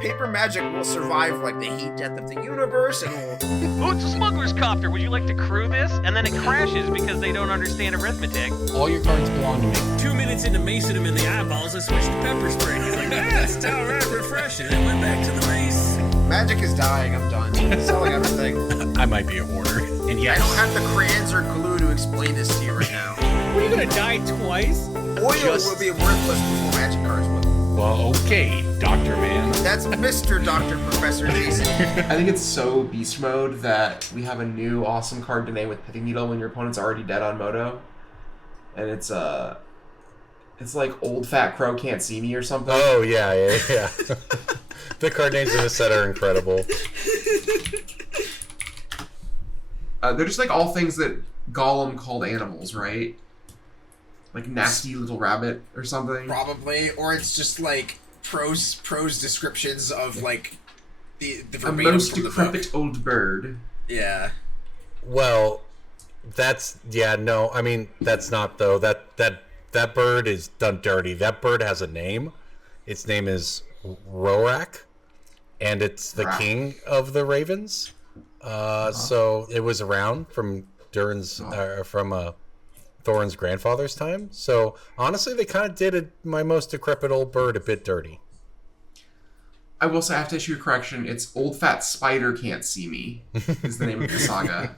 paper magic will survive like the heat death of the universe, and will... Oh, it's a smuggler's copter. Would you like to crew this? And then it crashes because they don't understand arithmetic. All your cards belong to me. 2 minutes into macing him in the eyeballs, I switched to pepper spray. He's like, it's all right, refreshing. And went back to the mace. Magic is dying. I'm done. Selling everything. I might be a hoarder. And yes. I don't have the crayons or glue to explain this to you right now. What, are you gonna die twice? Oil will be worthless before magic cards will. Well, okay, Dr. Man. That's Mr. Dr. Professor Jason. I think it's so beast mode that we have a new awesome card to name with Pithing Needle when your opponent's already dead on Moto. And it's like Old Fat Crow Can't See Me or something. Oh, yeah. The card names in this set are incredible. They're just like all things that Gollum called animals, right? Like nasty little rabbit or something. Probably, or it's just like prose descriptions of like the A verbatim most from the decrepit book. old bird. Yeah. Well, that's not though. That bird is done dirty. That bird has a name. Its name is Rorak, and it's the king of the ravens. So it was around from Thorin's grandfather's time. So honestly, they kind of did my most decrepit old bird a bit dirty. I will say I have to issue a correction. It's Old Fat Spider Can't See Me is the name of the saga.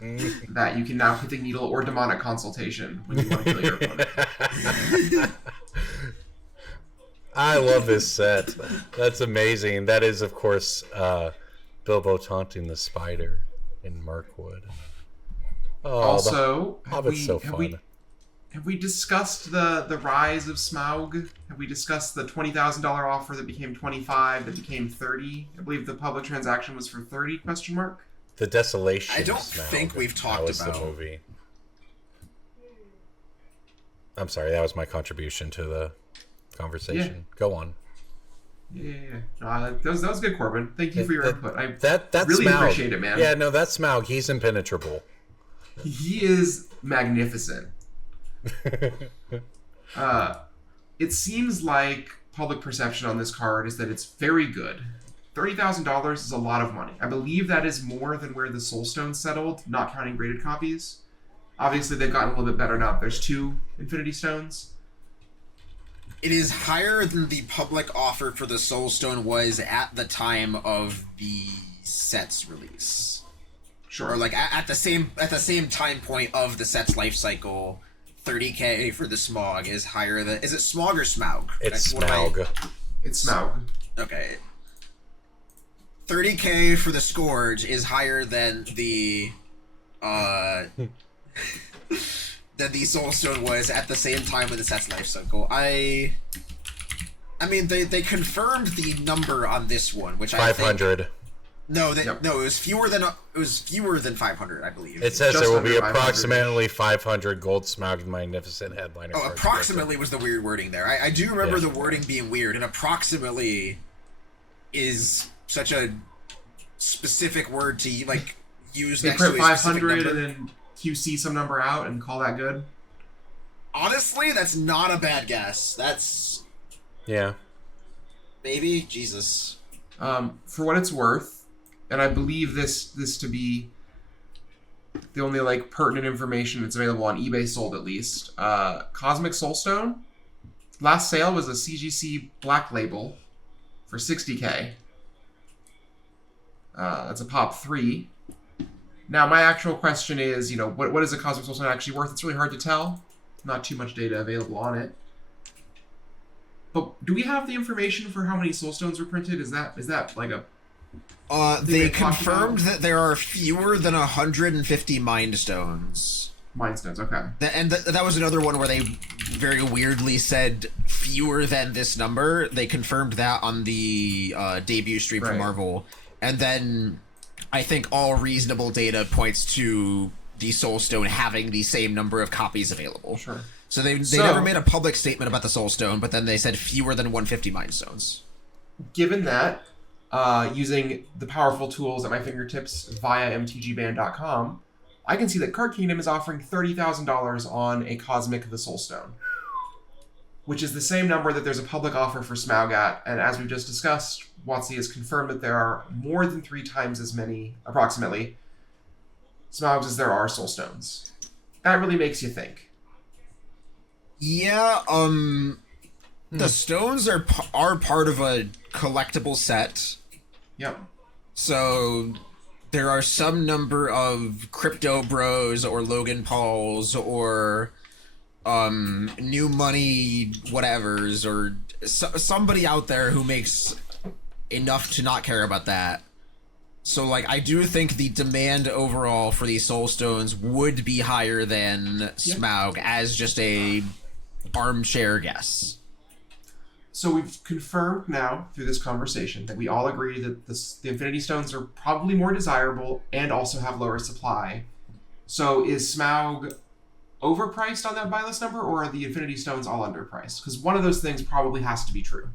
That you can now Pithing Needle or Demonic Consultation when you want to kill your opponent. I love this set. That's amazing. That is, of course, Bilbo taunting the spider in Mirkwood. Oh, also, Hobbit's so fun. Have we discussed the rise of Smaug? Have we discussed the $20,000 offer that became $25,000, that became $30,000? I believe the public transaction was for $30,000? The Desolation. I don't of Smaug. think we've talked That was about the movie. I'm sorry, that was my contribution to the conversation. Yeah. Go on. Yeah. That was good, Corbin. Thank you for your input. I That's really Smaug. appreciate it, man. Yeah, no, that's Smaug. He's impenetrable. He is magnificent. It seems like public perception on this card is that it's very good. $30,000 is a lot of money. I believe that is more than where the Soulstone settled, not counting graded copies. Obviously, they've gotten a little bit better now. There's 2 Infinity Stones. It is higher than the public offer for the Soulstone was at the time of the set's release. Sure. Or like at the same time point of the set's life cycle. $30,000 for the Smaug is higher than... Is it Smaug or Smaug? It's Smaug. It's Smaug. Okay. $30,000 for the Scourge is higher than the... than the Soulstone was at the same time with the set's life cycle. I mean, they confirmed the number on this one, which 500. No, it was fewer than 500, I believe. It says Just there will be under 500. approximately 500 gold Smaug Magnificent headliner. Oh, cards approximately was the weird wording there. I do remember the wording being weird, and approximately is such a specific word to like use They next to print a specific 500 number. and then QC some number out and call that good. Honestly, that's not a bad guess. That's Yeah. maybe Jesus. For what it's worth, and I believe this to be the only like pertinent information that's available on eBay sold at least. Cosmic Soulstone, last sale was a CGC Black Label for $60,000. That's a pop 3. Now my actual question is, what is a Cosmic Soulstone actually worth? It's really hard to tell. Not too much data available on it. But do we have the information for how many Soulstones were printed? Is that like a... They confirmed that there are fewer than 150 Mind Stones. Mind Stones, okay. And that was another one where they very weirdly said fewer than this number. They confirmed that on the debut stream from Marvel. And then I think all reasonable data points to the Soulstone having the same number of copies available. Sure. So they never made a public statement about the Soulstone, but then they said fewer than 150 Mind Stones. Given that, using the powerful tools at my fingertips via mtgband.com, I can see that Card Kingdom is offering $30,000 on a Cosmic the Soulstone, which is the same number that there's a public offer for Smaug at, and as we've just discussed, WotC has confirmed that there are more than 3 times as many, approximately, Smaugs as there are Soul Stones. That really makes you think. Yeah, the stones are part of a collectible set. Yep. So there are some number of Crypto Bros or Logan Pauls or New Money whatevers or somebody out there who makes enough to not care about that. So, like, I do think the demand overall for these Soul Stones would be higher than Smaug as just a armchair guess. So we've confirmed now through this conversation that we all agree that the Infinity Stones are probably more desirable and also have lower supply. So is Smaug overpriced on that buy list number, or are the Infinity Stones all underpriced? Because one of those things probably has to be true.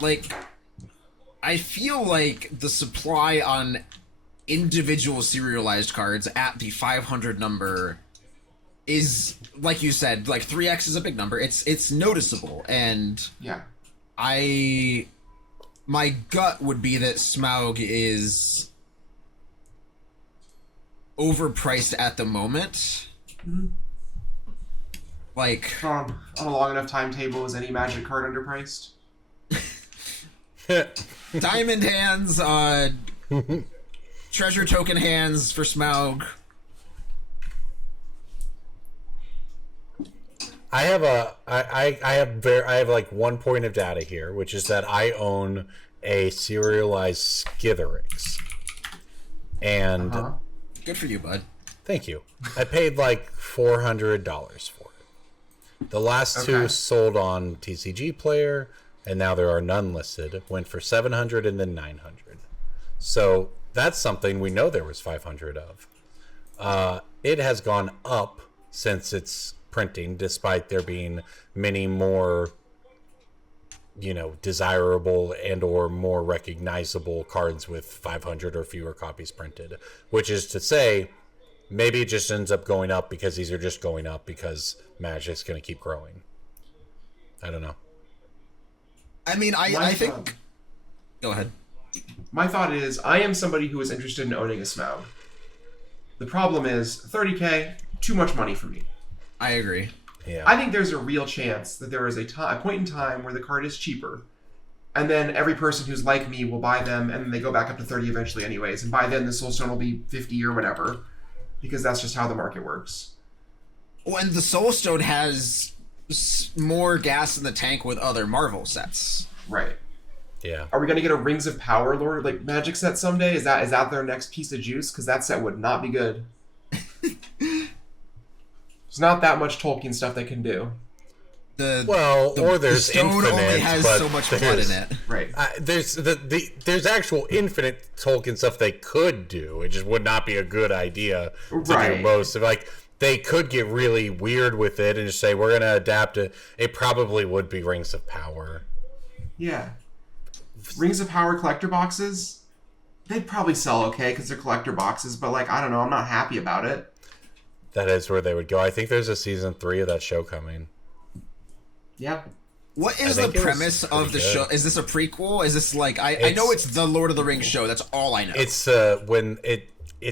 Like, I feel like the supply on individual serialized cards at the 500 number is, like you said, like 3x is a big number. It's noticeable, and Yeah. my gut would be that Smaug is overpriced at the moment. Mm-hmm. Like, On a long enough timetable, is any Magic card underpriced? Diamond Hands, Treasure Token Hands for Smaug. I have like one point of data here, which is that I own a serialized Skitherix. And Good for you, bud. thank you. I paid like $400 for it. The last two sold on TCG Player, and now there are none listed. Went for 700 and then 900. So that's something we know there was 500 of. It has gone up since its printing, despite there being many more, desirable and or more recognizable cards with 500 or fewer copies printed. Which is to say, maybe it just ends up going up because these are just going up because Magic's going to keep growing. I don't know. I mean, I think... Go ahead. My thought is, I am somebody who is interested in owning a Smaug. The problem is, 30k, too much money for me. I agree. Yeah. I think there's a real chance that there is a point in time where the card is cheaper, and then every person who's like me will buy them, and then they go back up to 30 eventually anyways, and by then the Soulstone will be 50 or whatever, because that's just how the market works. Well, and the Soulstone has more gas in the tank with other Marvel sets. Right. Yeah. Are we going to get a Rings of Power Lord like Magic set someday? Is that their next piece of juice? Because that set would not be good. There's not that much Tolkien stuff they can do. Or there's the stone infinite, only has but so much blood in it. Right. There's actual infinite Tolkien stuff they could do. It just would not be a good idea to do most. Like, they could get really weird with it and just say, we're going to adapt it. It probably would be Rings of Power. Yeah. Rings of Power collector boxes, they'd probably sell okay because they're collector boxes, but like, I don't know, I'm not happy about it. That is where they would go. I think there's a season 3 of that show coming. Yeah. What is the premise of the show? Is this a prequel? Is this like I know it's the Lord of the Rings show. That's all I know. It's when it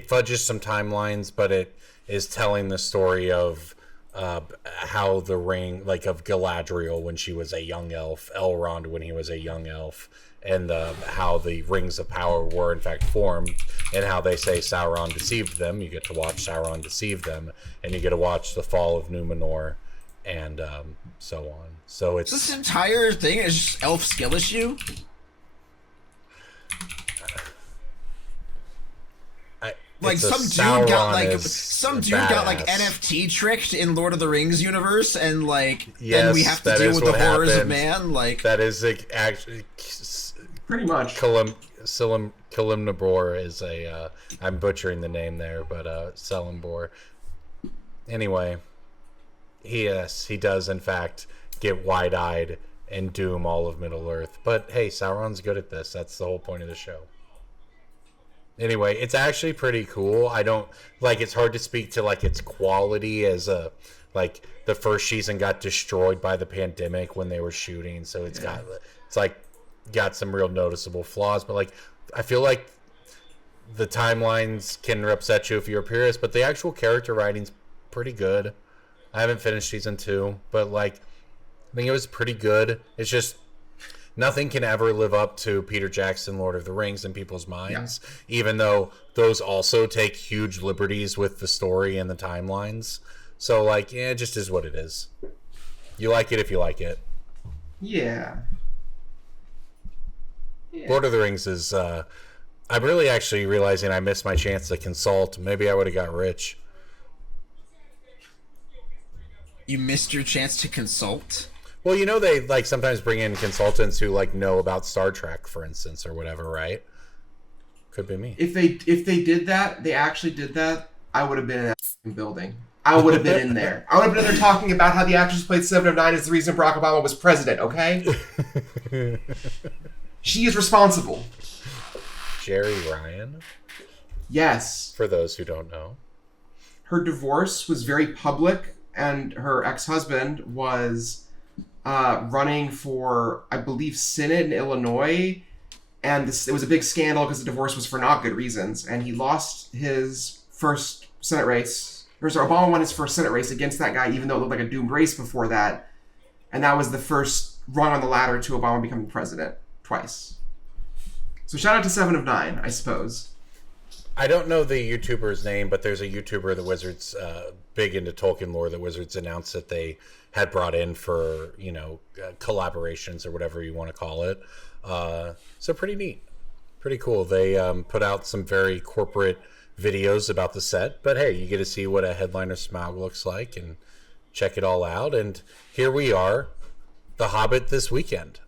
fudges some timelines, but it is telling the story of how the ring, like of Galadriel when she was a young elf, Elrond when he was a young elf, and how the Rings of Power were in fact formed, and how they say Sauron deceived them. You get to watch Sauron deceive them, and you get to watch the fall of Numenor, and so on. So it's this entire thing is just elf skill issue. Like some dude got like NFT tricked in Lord of the Rings universe, and like then we have to deal with the horrors of man. Like that is actually pretty much. Kalimnabor is a I'm butchering the name there, but Celeborn. Anyway, he does in fact get wide-eyed and doom all of Middle-earth. But hey, Sauron's good at this. That's the whole point of the show. Anyway, it's actually pretty cool. I don't like. It's hard to speak to like its quality as a like the first season got destroyed by the pandemic when they were shooting, so it's got some real noticeable flaws. But like, I feel like the timelines can upset you if you're a purist, but the actual character writing's pretty good. I haven't finished season 2, but like, I think it was pretty good. It's just nothing can ever live up to Peter Jackson, Lord of the Rings in people's minds, even though those also take huge liberties with the story and the timelines. So like, yeah, it just is what it is. You like it if you like it. Yeah. Lord of the Rings is, I'm really actually realizing I missed my chance to consult. Maybe I would have got rich. You missed your chance to consult? Well, you know, they like sometimes bring in consultants who like know about Star Trek, for instance, or whatever, right? Could be me. If they did that, they actually did that, I would have been in that building. I would have been in there. I would have been in there talking about how the actress who played 7 of 9 is the reason Barack Obama was president, okay? She is responsible. Jerry Ryan? Yes. For those who don't know. Her divorce was very public, and her ex-husband was running for, I believe, Senate in Illinois, and it was a big scandal because the divorce was for not good reasons, and he lost his first Senate race. Obama won his first Senate race against that guy, even though it looked like a doomed race before that, and that was the first rung on the ladder to Obama becoming president twice. So shout out to 7 of 9, I suppose. I don't know the YouTuber's name, but there's a YouTuber that Wizards, big into Tolkien lore, that Wizards announced that they had brought in for, you know, collaborations or whatever you want to call it. So pretty neat. Pretty cool. They put out some very corporate videos about the set, but hey, you get to see what a headliner Smaug looks like and check it all out. And here we are, The Hobbit this weekend.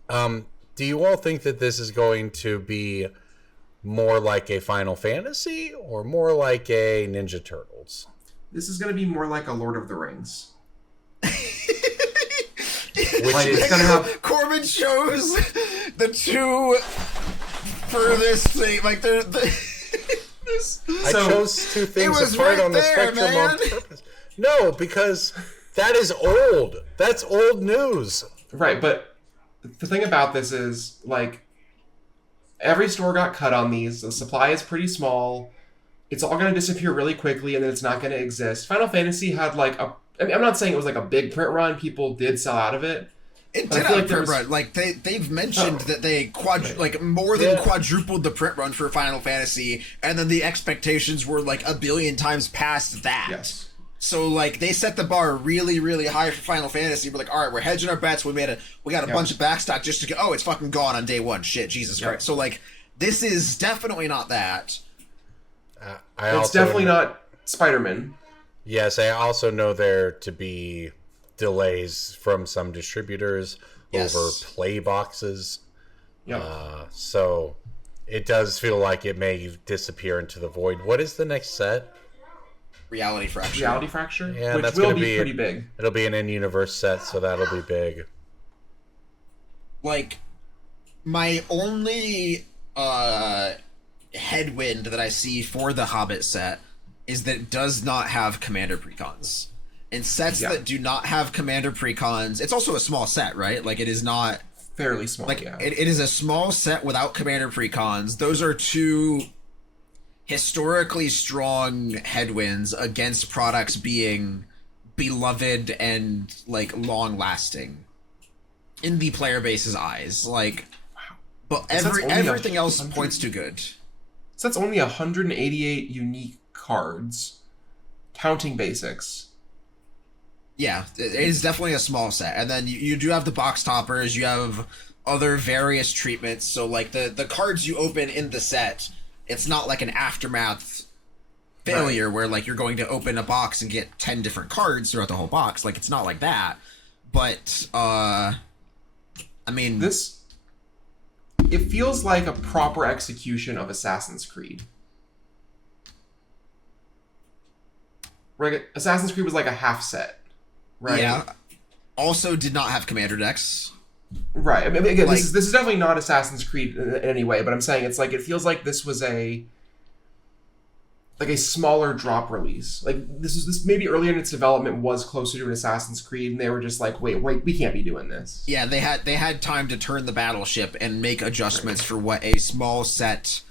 Do you all think that this is going to be more like a Final Fantasy or more like a Ninja Turtles? This is going to be more like a Lord of the Rings. Which is gonna have... Corbin chose the two furthest thing, like they're I chose two things apart on the spectrum on purpose. No, because that is old. That's old news. Right, but the thing about this is, like, every store got cut on these. The supply is pretty small. It's all going to disappear really quickly, and then it's not going to exist. Final Fantasy had, like, I mean, I'm not saying it was, like, a big print run. People did sell out of it. It did have a print run. Like, they've mentioned that they more than quadrupled the print run for Final Fantasy, and then the expectations were, like, 1 billion times past that. Yes. So, like, they set the bar really, really high for Final Fantasy. We're like, all right, we're hedging our bets. We got a bunch of backstock just to go, oh, it's fucking gone on day one. Shit, Jesus Christ. So, like, this is definitely not that. It's definitely not Spider-Man. Yes, I also know there to be delays from some distributors over play boxes. Yeah. So it does feel like it may disappear into the void. What is the next set? Reality Fracture. Reality Fracture? Yeah, which that's will gonna be pretty big. It'll be an in-universe set, so that'll be big. Like, my only headwind that I see for the Hobbit set is that it does not have Commander Precons. In sets that do not have Commander Precons, it's also a small set, right? Like, it is not... Fairly small, like, it is a small set without Commander Precons. Those are two historically strong headwinds against products being beloved and, like, long-lasting in the player base's eyes. Like, but everything else points to good. So that's only 188 unique cards, counting basics. Yeah, it is definitely a small set. And then you do have the box toppers, you have other various treatments. So, like, the cards you open in the set, it's not like an aftermath failure where, like, you're going to open a box and get 10 different cards throughout the whole box. Like, it's not like that. But, I mean... It feels like a proper execution of Assassin's Creed. Right? Assassin's Creed was like a half set. Right? Yeah. Also did not have commander decks. Right. I mean, again, like, this is definitely not Assassin's Creed in any way, but I'm saying it's like, it feels like this was a like a smaller drop release. Like this maybe earlier in its development was closer to an Assassin's Creed, and they were just like, wait, we can't be doing this. Yeah, they had time to turn the battleship and make adjustments for what a small set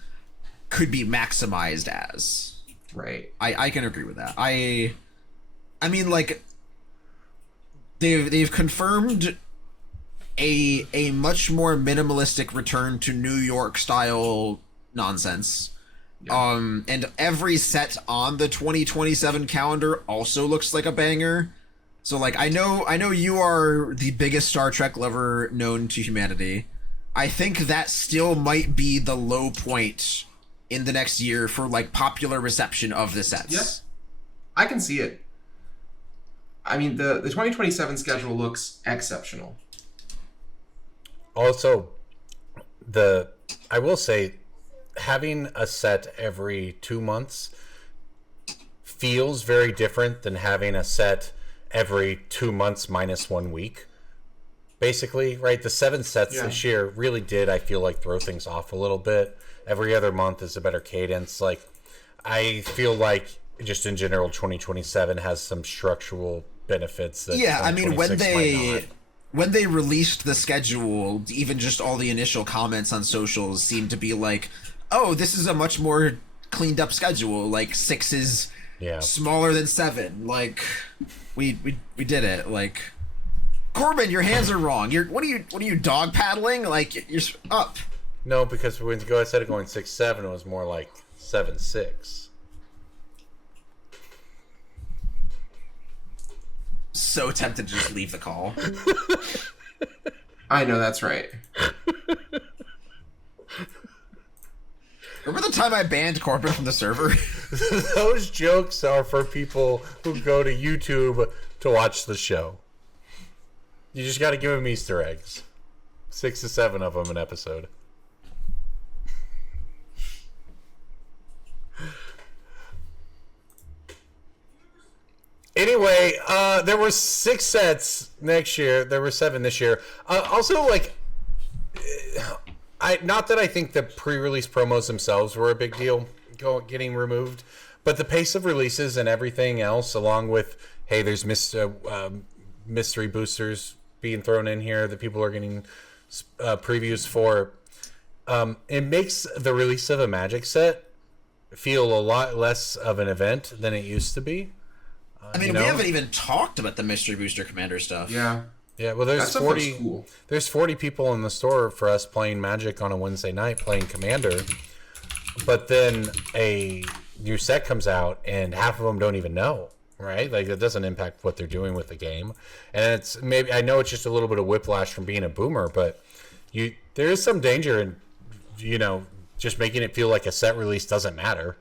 could be maximized as. Right. I can agree with that. I mean, like, they've confirmed a much more minimalistic return to New York style nonsense. Yeah. And every set on the 2027 calendar also looks like a banger. So, like, I know you are the biggest Star Trek lover known to humanity. I think that still might be the low point in the next year for, like, popular reception of the sets. Yeah, I can see it. I mean, the 2027 schedule looks exceptional. Also, I will say, having a set every 2 months feels very different than having a set every 2 months minus 1 week. Basically, right? The 7 sets this year really did, I feel like, throw things off a little bit. Every other month is a better cadence. Like, I feel like just in general, 2027 has some structural benefits that I mean, when might they released the schedule, even just all the initial comments on socials seemed to be like, oh, this is a much more cleaned up schedule. Like, 6 is smaller than 7. Like, we did it. Like, Corbin, your hands are wrong. What are you dog paddling? Like, you're up. No, because when you go instead of going 6-7, it was more like 7-6. So tempted to just leave the call. I know, that's right. Remember the time I banned Corbin from the server? Those jokes are for people who go to YouTube to watch the show. You just got to give them Easter eggs. 6 to 7 of them an episode. Anyway, there were 6 sets next year. There were 7 this year. Also, like, not that I think the pre-release promos themselves were a big deal getting removed, but the pace of releases and everything else, along with, hey, there's mystery boosters being thrown in here that people are getting previews for. It makes the release of a Magic set feel a lot less of an event than it used to be. I mean, we haven't even talked about the Mystery Booster Commander stuff. Yeah. Yeah, well, there's 40. Cool. There's 40 people in the store for us playing Magic on a Wednesday night, playing Commander. But then a new set comes out, and half of them don't even know, right? Like, it doesn't impact what they're doing with the game. And it's maybe, I know it's just a little bit of whiplash from being a boomer, but there is some danger in, just making it feel like a set release doesn't matter.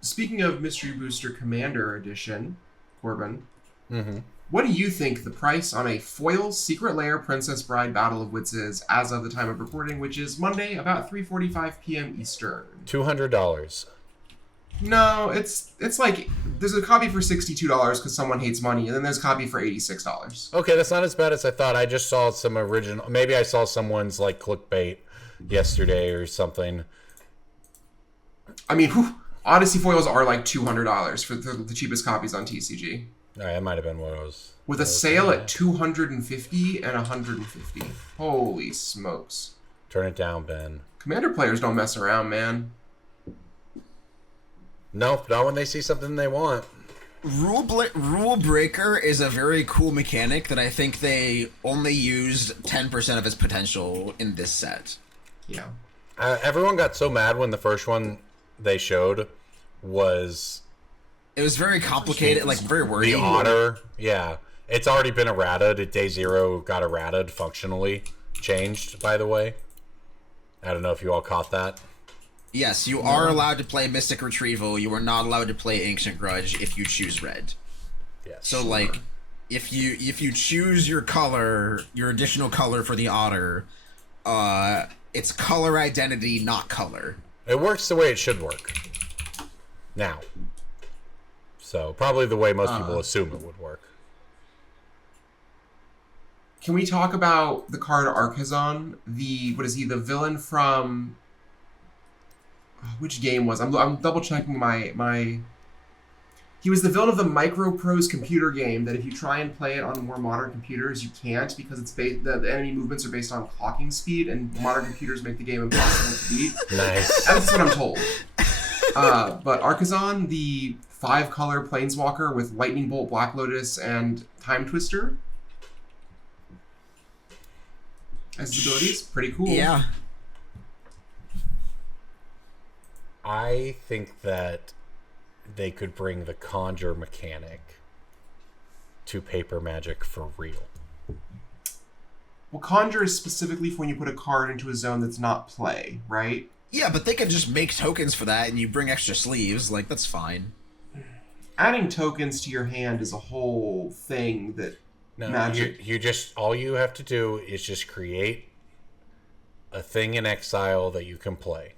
Speaking of Mystery Booster Commander Edition, Corbin, mm-hmm. What do you think the price on a foil Secret Lair Princess Bride Battle of Wits is as of the time of recording, which is Monday, about 3:45 p.m. Eastern? $200. No, it's like there's a copy for $62 because someone hates money, and then there's a copy for $86. Okay, that's not as bad as I thought. I just saw some original. Maybe I saw someone's like clickbait yesterday or something. I mean, Odyssey foils are like $200 for the cheapest copies on TCG. All right, that might have been what I was. With a sale at $250 and $150. Holy smokes! Turn it down, Ben. Commander players don't mess around, man. Nope, not when they see something they want. Rule Breaker is a very cool mechanic that I think they only used 10% of its potential in this set. Yeah. Everyone got so mad when the first one they showed was... It was very complicated, like very wordy. The Otter, yeah. It's already been errated. At Day 0, got errated functionally. Changed, by the way. I don't know if you all caught that. Yes, you are allowed to play Mystic Retrieval. You are not allowed to play Ancient Grudge if you choose red. Yes. So, like, if you choose your color, your additional color for the Otter, it's color identity, not color. It works the way it should work. Now. So, probably the way most people assume it would work. Can we talk about the card Archazon? The villain from... which game was? I'm double checking my. He was the villain of the Microprose computer game that if you try and play it on more modern computers, you can't because it's the enemy movements are based on clocking speed, and modern computers make the game impossible to beat. Nice. That's what I'm told. But Archazon, the 5-color planeswalker with Lightning Bolt, Black Lotus, and Time Twister as his abilities, pretty cool. Yeah. I think that they could bring the conjure mechanic to paper Magic for real. Well, conjure is specifically for when you put a card into a zone that's not play, right? Yeah, but they could just make tokens for that and you bring extra sleeves. Like, that's fine. Adding tokens to your hand is a whole thing that No, Magic... you just, all you have to do is just create a thing in Exile that you can play.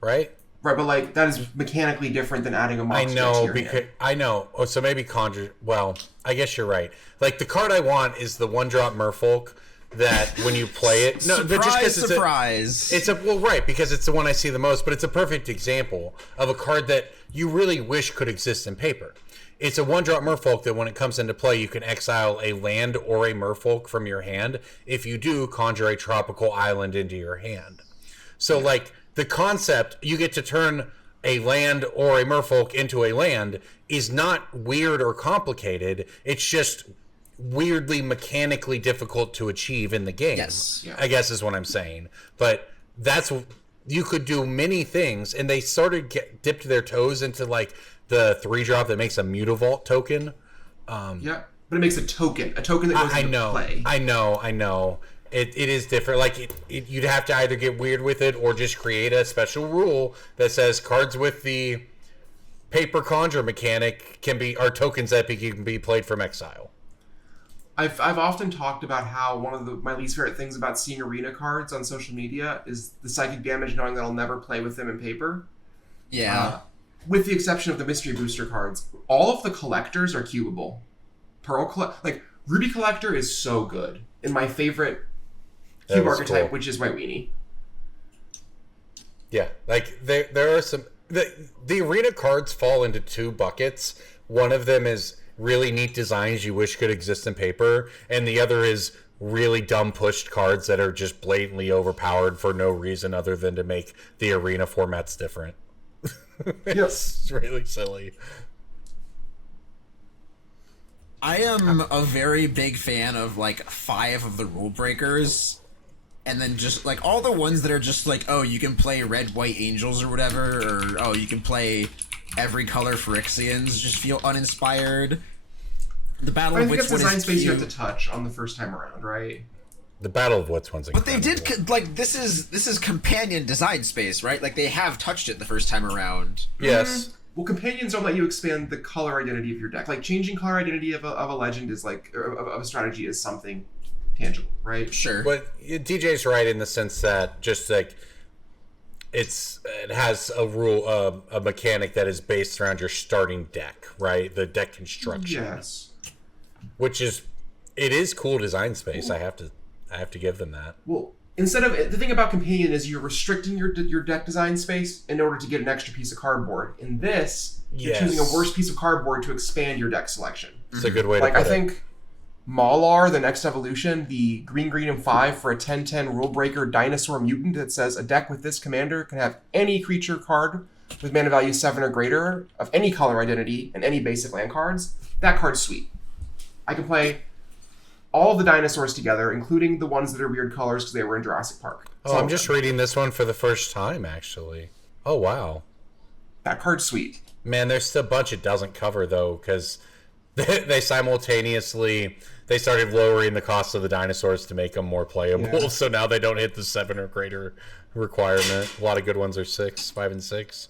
Right? Right, but like that is mechanically different than adding a monster to your hand. I know. Oh, so maybe conjure. Well, I guess you're right. Like the card I want is the 1-drop Merfolk that when you play it, no, but just because surprise. It's a well, right, because it's the one I see the most. But it's a perfect example of a card that you really wish could exist in paper. It's a 1-drop Merfolk that when it comes into play, you can exile a land or a Merfolk from your hand. If you do, conjure a tropical island into your hand. So like. The concept, you get to turn a land or a merfolk into a land, is not weird or complicated. It's just weirdly mechanically difficult to achieve in the game. Yes. Yeah. I guess is what I'm saying. But that's, you could do many things, and they dipped their toes into like the 3-drop that makes a Mutavault token. Yeah, but it makes a token that goes into play. I know. It is different. Like you'd have to either get weird with it or just create a special rule that says cards with the paper conjure mechanic are tokens that can be played from exile. I've often talked about how one of my least favorite things about seeing arena cards on social media is the psychic damage, knowing that I'll never play with them in paper. Yeah. With the exception of the mystery booster cards, all of the collectors are cubable. Ruby Collector is so good. And my favorite cube archetype, which is White Weenie. Yeah, like there are some the arena cards fall into 2 buckets. One of them is really neat designs you wish could exist in paper, and the other is really dumb pushed cards that are just blatantly overpowered for no reason other than to make the arena formats different. It's really silly. I am a very big fan of like 5 of the rule breakers. And then just, like, all the ones that are just, like, oh, you can play red, white angels or whatever, or, oh, you can play every color Phyrexians, just feel uninspired. The Battle of Wits one is design space cute. you have to touch on the first time around, right? The Battle of Wits one's But they incredible. did, like, this is companion design space, right? Like, they have touched it the first time around. Yes. Well, companions don't let you expand the color identity of your deck. Like, changing color identity of a legend is, like, of a strategy is something tangible, right? Sure. But DJ's right in the sense that just like it has a mechanic that is based around your starting deck, right? The deck construction. Yes. Which is cool design space. I have to give them that. Well, instead of the thing about companion is you're restricting your deck design space in order to get an extra piece of cardboard. In this, you're choosing a worse piece of cardboard to expand your deck selection. It's a good way to put I think Malar, the next evolution, the green and 5 for a 10/10 rule breaker dinosaur mutant that says a deck with this commander can have any creature card with mana value 7 or greater of any color identity and any basic land cards. That card's sweet. I can play all the dinosaurs together, including the ones that are weird colors because they were in Jurassic Park. Oh, I'm just reading this one for the first time, actually. Oh, wow. That card's sweet. Man, there's still a bunch it doesn't cover, though, because they simultaneously... They started lowering the cost of the dinosaurs to make them more playable, so now they don't hit the 7 or greater requirement. A lot of good ones are 5 and 6.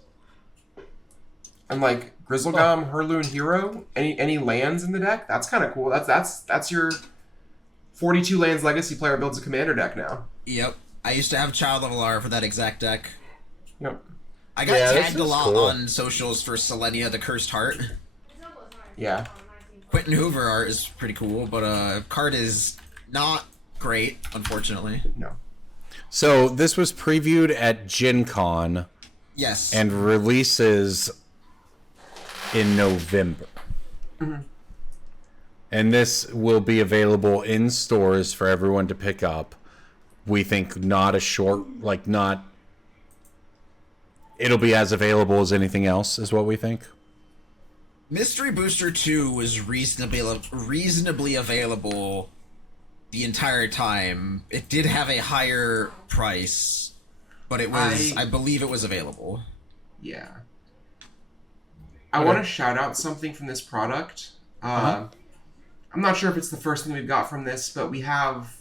And like Grizzlegom, Hurloon Hero, any lands in the deck, that's kind of cool. That's your 42 lands legacy player builds a commander deck now. Yep. I used to have Child of Alar for that exact deck. Yep. I got tagged a lot on socials for Selenia the Cursed Heart. Yeah. Quentin Hoover art is pretty cool, but card is not great, unfortunately. No. So this was previewed at Gen Con Yes. and releases in November. And this will be available in stores for everyone to pick up. We think not a short, like not... It'll be as available as anything else, is what we think. Mystery Booster 2 was reasonably available the entire time. It did have a higher price, but it was, I believe it was available. Yeah. I want to shout out something from this product. I'm not sure if it's the first thing we've got from this, but we have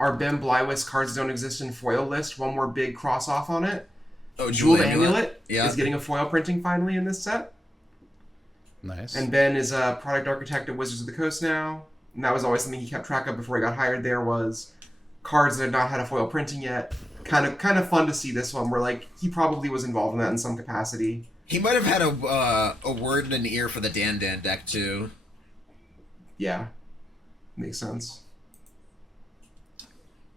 our Ben Blywis Cards Don't Exist in Foil list, one more big cross-off on it. Oh, Jeweled Amulet yeah. is getting a foil printing finally in this set. Nice. And Ben is a product architect at Wizards of the Coast now. And that was always something he kept track of before he got hired there, was cards that had not had a foil printing yet. Kind of fun to see this one where, like, he probably was involved in that in some capacity. He might have had a word and an ear for the Dan deck, too. Yeah. Makes sense.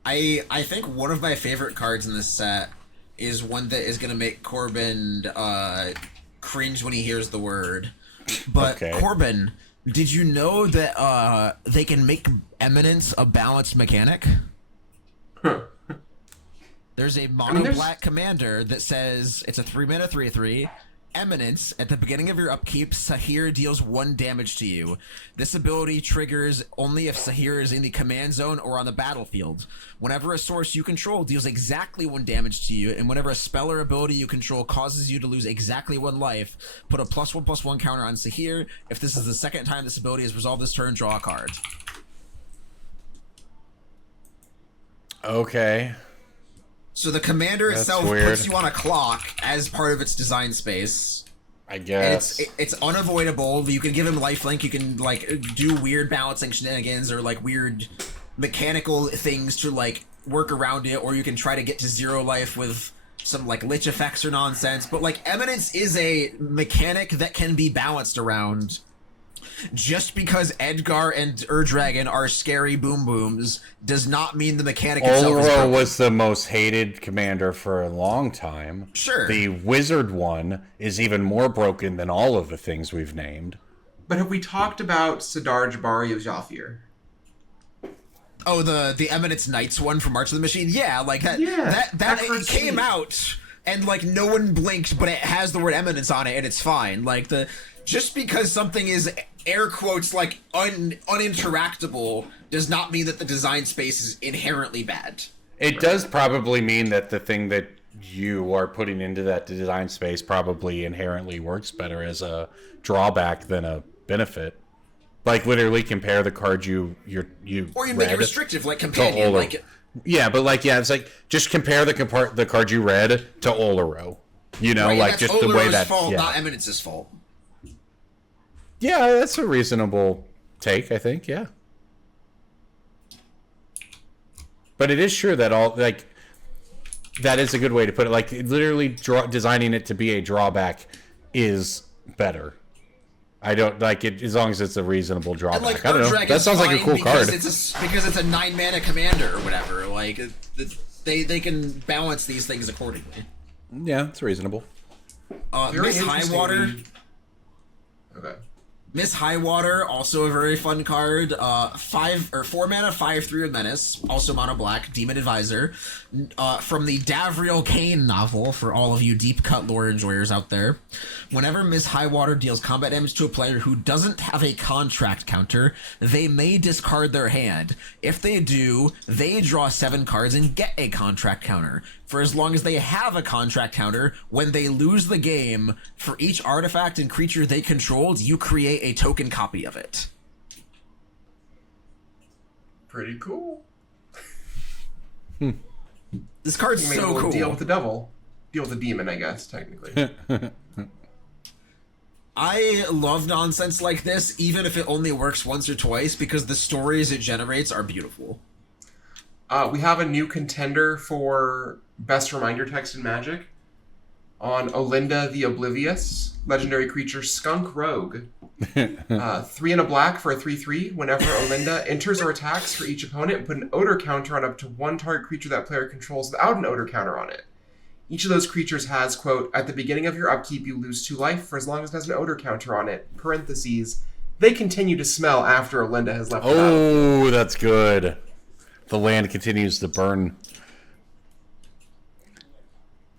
I think one of my favorite cards in this set is one that is going to make Corbin cringe when he hears the word. But, Okay. Corbin, did you know that they can make Eminence a balanced mechanic? There's a mono-black commander that says it's a 3-mana 3/3. Eminence, at the beginning of your upkeep, Sahir deals 1 damage to you. This ability triggers only if Sahir is in the command zone or on the battlefield. Whenever a source you control deals exactly 1 damage to you, and whenever a spell or ability you control causes you to lose exactly 1 life, put a +1/+1 counter on Sahir. If this is the second time this ability is resolved this turn, draw a card. Okay. So the commander That's itself weird. puts you on a clock as part of its design space. I And guess. it's unavoidable. You can give him lifelink. You can like do weird balancing shenanigans or like weird mechanical things to like work around it, or you can try to get to 0 life with some like lich effects or nonsense. But like Eminence is a mechanic that can be balanced around. Just because Edgar and Ur-Dragon are scary boom booms does not mean the mechanic itself is Olro broken. was the most hated commander for a long time. Sure. The wizard one is even more broken than all of the things we've named. But have we talked about Sidar Jabari of Jafir? Oh, the Eminence Knights one from March of the Machine? Yeah, like that. Yeah, that card's it came sweet. out and like no one blinked, but it has the word Eminence on it and it's fine. Like just because something is air quotes like uninteractable does not mean that the design space is inherently bad. It does probably mean that the thing that you are putting into that design space probably inherently works better as a drawback than a benefit. Like literally compare the card you Or you make it read restrictive, like to companion. Oloro. Like Yeah, but like it's like just compare the card you read to Oloro. You know, right, like that's just the way Oloro's that fault, yeah. not Eminence's fault. Yeah, that's a reasonable take, I think, yeah. But it is true that that is a good way to put it. Like, literally designing it to be a drawback is better. I don't like it as long as it's a reasonable drawback. And like I don't know. Ur-Dragon's That sounds like a fine cool card. because it's a 9-mana commander or whatever. Like they can balance these things accordingly. Yeah, it's reasonable. Very Miss Highwater. Okay. Miss Highwater, also a very fun card. 4 mana, 5/3 with Menace, also mono black, Demon Advisor, from the Davriel Kane novel. For all of you deep cut lore enjoyers out there, whenever Miss Highwater deals combat damage to a player who doesn't have a contract counter, they may discard their hand. If they do, they draw 7 cards and get a contract counter. For as long as they have a contract counter, when they lose the game, for each artifact and creature they controlled, you create a token copy of it. Pretty cool. This card's You make a so little cool. deal with the devil. Deal with the demon, I guess, technically. I love nonsense like this, even if it only works once or twice, because the stories it generates are beautiful. We have a new contender for Best Reminder Text in Magic. On Olinda the Oblivious, legendary creature Skunk Rogue. 3 and a black for a 3/3. Whenever Olinda enters or attacks for each opponent, put an odor counter on up to one target creature that player controls without an odor counter on it. Each of those creatures has, quote, at the beginning of your upkeep, you lose 2 life for as long as it has an odor counter on it. Parentheses. They continue to smell after Olinda has left the battlefield. Oh, that's good. The land continues to burn.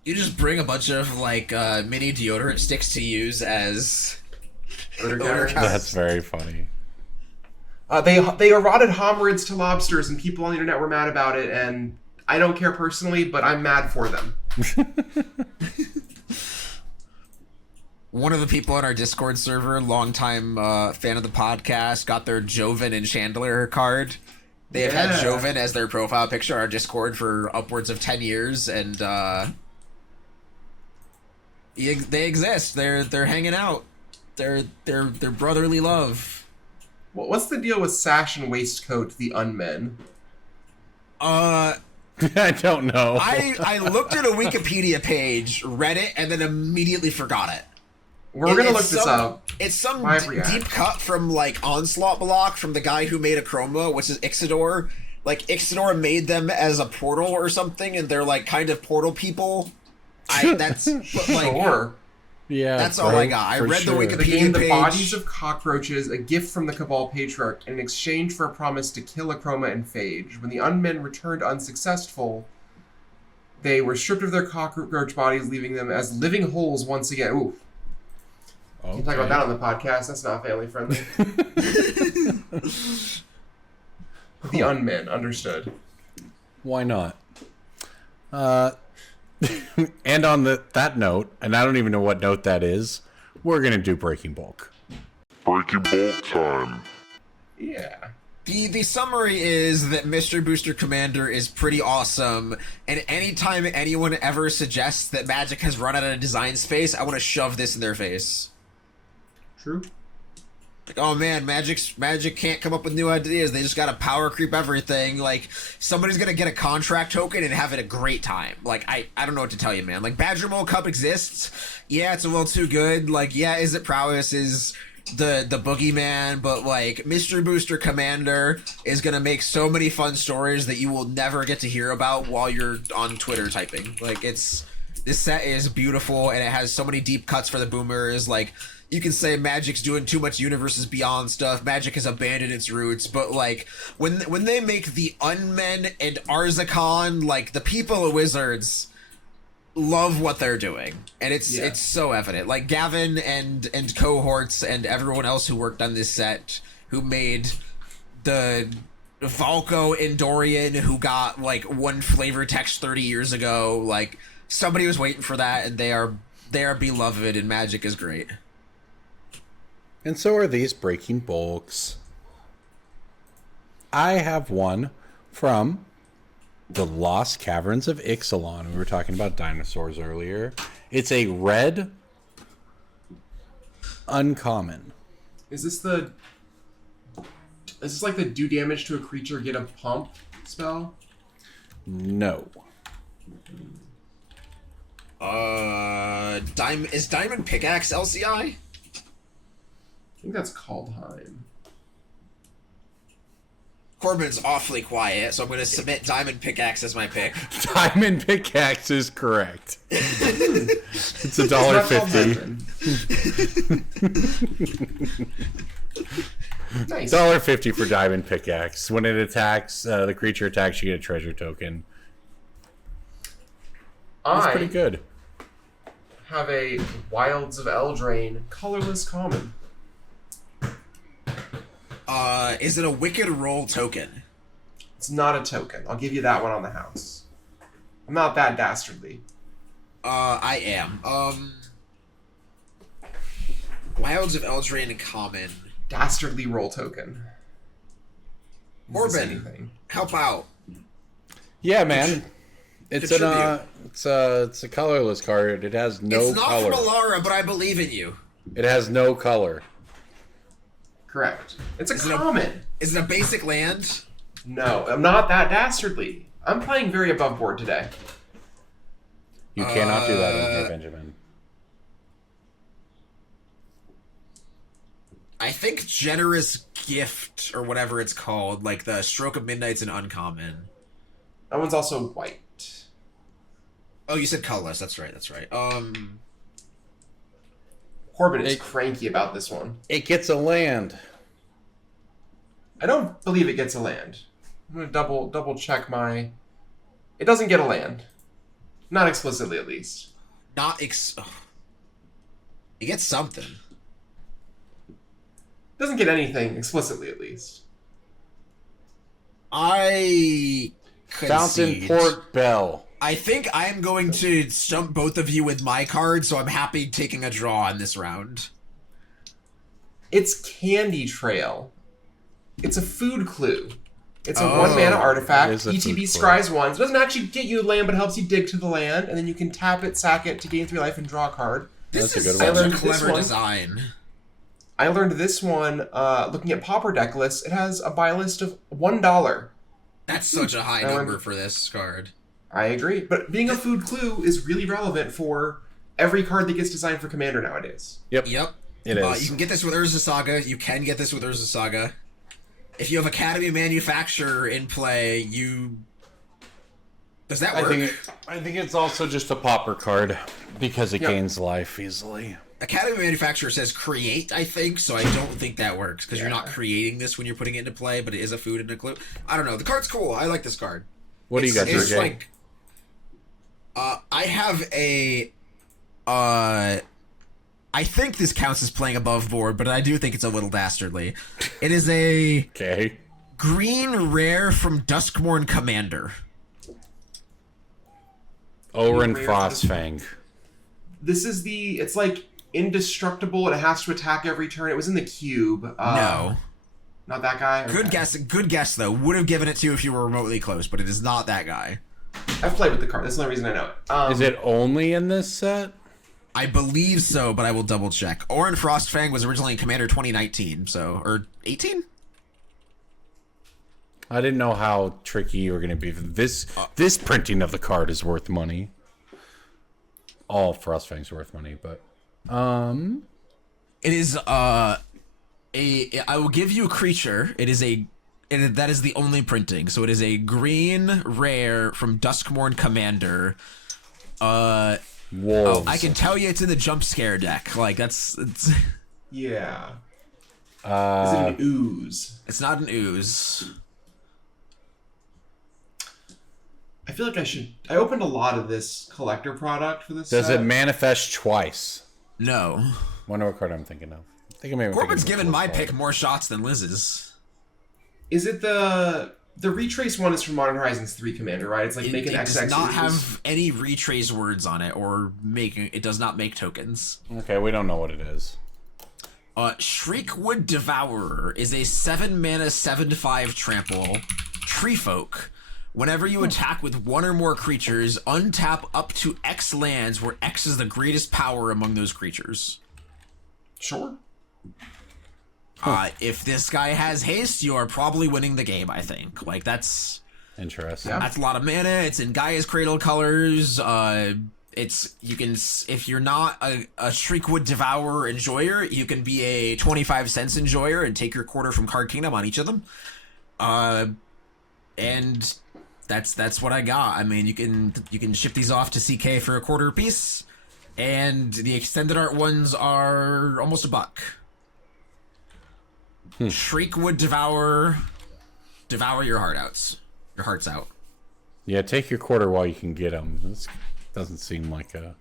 You just bring a bunch of like mini deodorant sticks to use as Odor odor counter. counters. That's very funny. They eroded hominids to lobsters, and people on the internet were mad about it, and I don't care personally, but I'm mad for them. One of the people on our Discord server, longtime fan of the podcast, got their Joven and Chandler card. They have had Joven as their profile picture on our Discord for upwards of 10 years, and they exist. They're hanging out. They're brotherly love. What's the deal with Sash and Waistcoat, the Unmen? I don't know. I looked at a Wikipedia page, read it, and then immediately forgot it. We're gonna look this up. It's some Live react. deep cut from like Onslaught block from the guy who made Achroma, which is Ixidor. Like Ixidor made them as a portal or something, and they're like kind of portal people. But, like, Sure. Yeah, that's all I got. I read the Wikipedia They gained the page. bodies of cockroaches, a gift from the Cabal Patriarch, in exchange for a promise to kill Achroma and Phage. When the Unmen returned unsuccessful, they were stripped of their cockroach bodies, leaving them as living holes once again. Ooh. You can talk about that on the podcast. That's not family friendly. The Unmen, understood. Why not? And on that note, and I don't even know what note that is, we're going to do Breaking Bulk. Breaking Bolt time. Yeah. The summary is that Mr. Booster Commander is pretty awesome, and anytime anyone ever suggests that Magic has run out of design space, I want to shove this in their face. True. Like, oh man, Magic can't come up with new ideas. They just gotta power creep everything. Like, somebody's gonna get a contract token and have it a great time. Like, I don't know what to tell you, man. Like, Badger Mole Cup exists. Yeah, it's a little too good. Like, yeah, is it prowess? Is the boogeyman? But, like, Mr. Booster Commander is gonna make so many fun stories that you will never get to hear about while you're on Twitter typing. Like, this set is beautiful, and it has so many deep cuts for the boomers. Like, you can say Magic's doing too much Universes Beyond stuff. Magic has abandoned its roots, but like when they make the Unmen and Arzakon, like the people of Wizards love what they're doing, and it's so evident. Like Gavin and cohorts and everyone else who worked on this set, who made the Valko and Dorian, who got like one flavor text 30 years ago. Like somebody was waiting for that, and they are beloved, and Magic is great. And so are these Breaking Bulks. I have one from the Lost Caverns of Ixalan. We were talking about dinosaurs earlier. It's a red uncommon. Is this like the do damage to a creature, get a pump spell? No. Is Diamond Pickaxe LCI? I think that's Kaldheim. Corbin's awfully quiet, so I'm going to submit Diamond Pickaxe as my pick. Diamond Pickaxe is correct. It's $1.50. Nice. $1.50 for Diamond Pickaxe. When it attacks, the creature attacks, you get a treasure token. That's pretty good. Have a Wilds of Eldraine colorless common. Is it a Wicked Roll token? It's not a token. I'll give you that one on the house. I'm not that dastardly. I am. Wilds of Eldraine common. Dastardly roll token. Corbin, Anything. help out. Yeah, man. It's Contribute. it's a colorless card. It has no It's not color. from Alara, but I believe in you. It has no color. Correct. It's a Is it a- common. Is it a basic land? No, I'm not that dastardly. I'm playing very above board today. You cannot do that in here, Benjamin. I think Generous Gift, or whatever it's called, like the Stroke of Midnight's an uncommon. That one's also white. Oh, you said colorless. That's right. Corbin is cranky about this one. It gets a land. I don't believe it gets a land. I'm gonna double check my. It doesn't get a land. Not explicitly, at least. It gets something. Doesn't get anything explicitly, at least. I Fountain Port Bell. I think I'm going to stump both of you with my card, so I'm happy taking a draw in this round. It's Candy Trail. It's a food clue. It's a 1-mana artifact. ETB scries 1. It doesn't actually get you land, but it helps you dig to the land, and then you can tap it, sack it to gain 3 life and draw a card. This That's is a good one. such a clever design. I learned this one looking at Pauper deck lists. It has a buy list of $1. That's such a high number for this card. I agree. But being a food clue is really relevant for every card that gets designed for Commander nowadays. Yep. It is. You can get this with Urza Saga. You can get this with Urza Saga. If you have Academy Manufacturer in play, Does that work? I think it's also just a popper card because it gains life easily. Academy Manufacturer says create, I think, so I don't think that works because you're not creating this when you're putting it into play, but it is a food and a clue. I don't know. The card's cool. I like this card. What do you got, It's Jay? like, I have a, I think this counts as playing above board, but I do think it's a little dastardly. It is a green rare from Duskmourn Commander. Orin Frostfang. This is it's like indestructible and it has to attack every turn. It was in the cube. No. Not that guy? Okay. Good guess, though. Would have given it to you if you were remotely close, but it is not that guy. I've played with the card. That's the only reason I know it. Is it only in this set? I believe so, but I will double check. Orin Frostfang was originally in Commander 2019, or 18? I didn't know how tricky you were going to be. This printing of the card is worth money. All Frostfang's worth money, but it is I will give you a creature. That is the only printing. So it is a green rare from Duskmourn Commander. Wolves. I can tell you it's in the jump scare deck. Like it's yeah. Is it an ooze? It's not an ooze. I feel like I opened a lot of this collector product for this Does set. it manifest twice? No. Wonder what card I'm thinking of. I think I may Corbin's given my pick more shots than Liz's. Is it the retrace one is from Modern Horizons 3 Commander, right? It's like make an XX. It does not have any retrace words on it, or it does not make tokens. Okay, we don't know what it is. Shriekwood Devourer is a 7-mana 7/5 trample tree folk. Whenever you attack with one or more creatures, untap up to X lands where X is the greatest power among those creatures. Sure. If this guy has haste, you are probably winning the game, I think. Like, that's... Interesting. Yeah. That's a lot of mana. It's in Gaia's Cradle colors. If you're not a Shriekwood Devourer enjoyer, you can be a 25 cents enjoyer and take your quarter from Card Kingdom on each of them. And that's what I got. I mean, you can ship these off to CK for a quarter apiece, and the extended art ones are almost $1. Shriekwood Devourer, devour your hearts out. Yeah, take your quarter while you can get them. This doesn't seem like a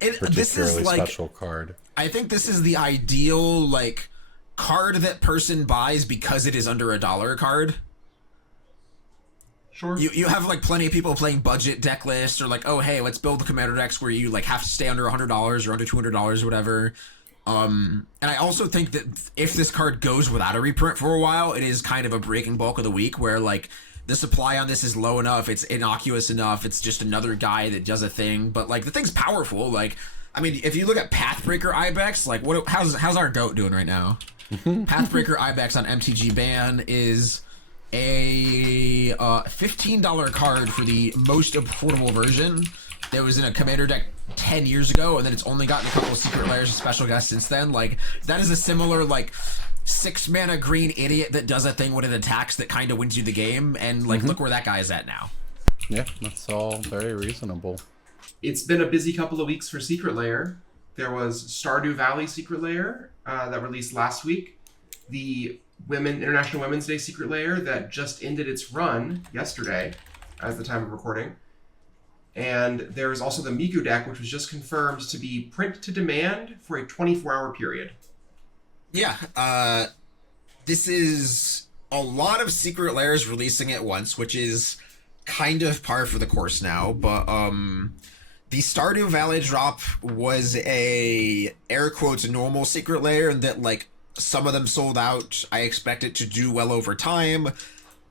particularly special card. I think this is the ideal card that person buys because it is under $1 card. Sure. You have plenty of people playing budget deck lists, or oh hey, let's build the commander decks where you have to stay under $100 or under $200 or whatever. And I also think that if this card goes without a reprint for a while, it is kind of a breaking bulk of the week where the supply on this is low enough, it's innocuous enough, it's just another guy that does a thing, but the thing's powerful. I mean, if you look at Pathbreaker Ibex, how's our goat doing right now? Pathbreaker Ibex on MTG Ban is a $15 card for the most affordable version, that was in a commander deck 10 years ago, and then it's only gotten a couple of secret layers and special guests since then. Like, that is a similar, like, 6-mana green idiot that does a thing when it attacks that kind of wins you the game, and, like, look where that guy is at now. Yeah, that's all very reasonable. It's been a busy couple of weeks for Secret Lair. There was Stardew Valley Secret Lair that released last week. The International Women's Day Secret Lair that just ended its run yesterday, as the time of recording. And there is also the Miku deck, which was just confirmed to be print to demand for a 24-hour period. Yeah, this is a lot of Secret Lairs releasing at once, which is kind of par for the course now, but the Stardew Valley drop was a air quotes normal Secret Lair, and that like some of them sold out. I expect it to do well over time.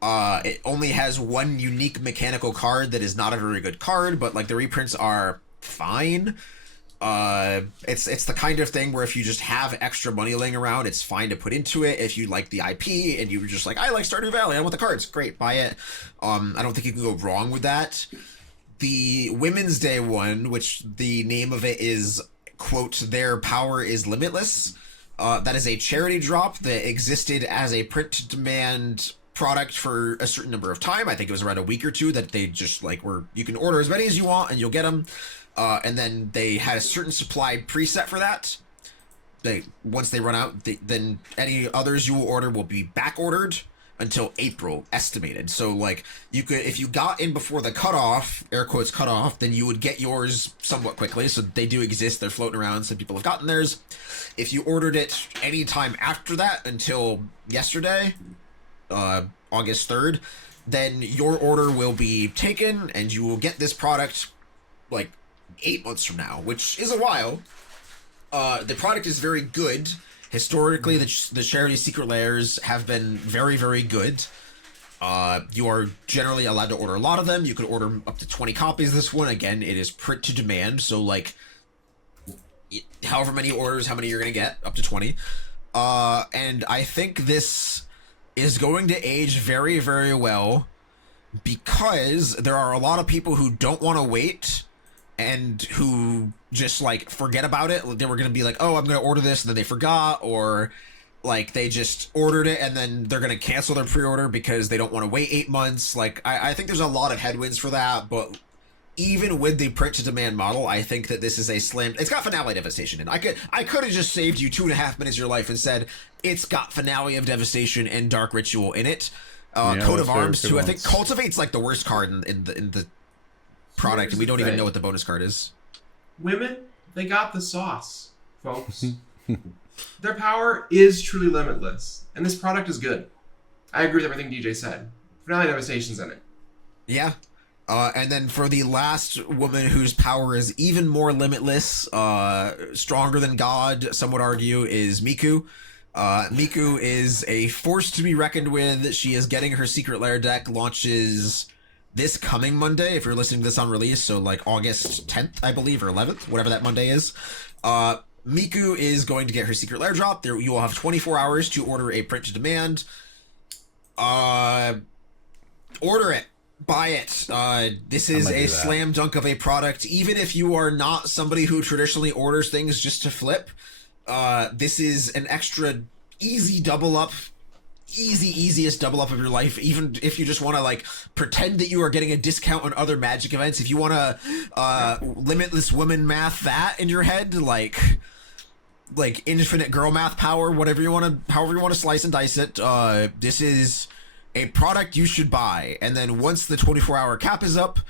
It only has one unique mechanical card that is not a very good card, but like the reprints are fine. It's the kind of thing where if you just have extra money laying around, it's fine to put into it. If you like the IP and you were just like, I like Stardew Valley, I want the cards, great, buy it. I don't think you can go wrong with that. The Women's Day one, which the name of it is, quote, Their Power is Limitless. That is a charity drop that existed as a print-to-demand product for a certain number of time. I think it was around a week or two that they just, like, you can order as many as you want and you'll get them. And then they had a certain supply preset for that. Once they run out, then any others you will order will be back-ordered until April, estimated. So, like, you could, if you got in before the cutoff, air quotes cutoff, then you would get yours somewhat quickly. So they do exist. They're floating around. Some people have gotten theirs. If you ordered it anytime after that until yesterday, August 3rd, then your order will be taken and you will get this product, like, 8 months from now, which is a while. The product is very good. Historically, the charity Secret Lairs have been very, very good. You are generally allowed to order a lot of them. You can order up to 20 copies of this one. Again, it is print to demand, so like, however many orders, how many you're going to get, up to 20. And I think this is going to age very, very well because there are a lot of people who don't want to wait and who just, like, forget about it. They were going to be like, oh, I'm going to order this, and then they forgot, or, like, they just ordered it, and then they're going to cancel their pre-order because they don't want to wait 8 months. Like, I think there's a lot of headwinds for that, but even with the print-to-demand model, I think that this is a slam... It's got Finale Devastation in. I could have just saved you 2.5 minutes of your life and said, it's got Finale of Devastation and Dark Ritual in it. Coat of Arms, too. I think Cultivate's, like, the worst card in the product, and we don't even know what the bonus card is. Women, they got the sauce, folks. Their power is truly limitless, and this product is good. I agree with everything DJ said. Finale Devastation's in it. Yeah. And then for the last woman whose power is even more limitless, stronger than God, some would argue, is Miku. Miku is a force to be reckoned with. She is getting her Secret Lair deck, launches this coming Monday, if you're listening to this on release, so like August 10th, I believe, or 11th, whatever that Monday is. Miku is going to get her Secret Lair drop. There, you will have 24 hours to order a print to demand. Order it. Buy it. This is a slam dunk of a product. Even if you are not somebody who traditionally orders things just to flip, this is an extra easy double up. Easiest double up of your life, even if you just want to like pretend that you are getting a discount on other Magic events. If you want to limitless woman math that in your head, like infinite girl math power, however you want to slice and dice it, this is a product you should buy. And then once the 24-hour cap is up,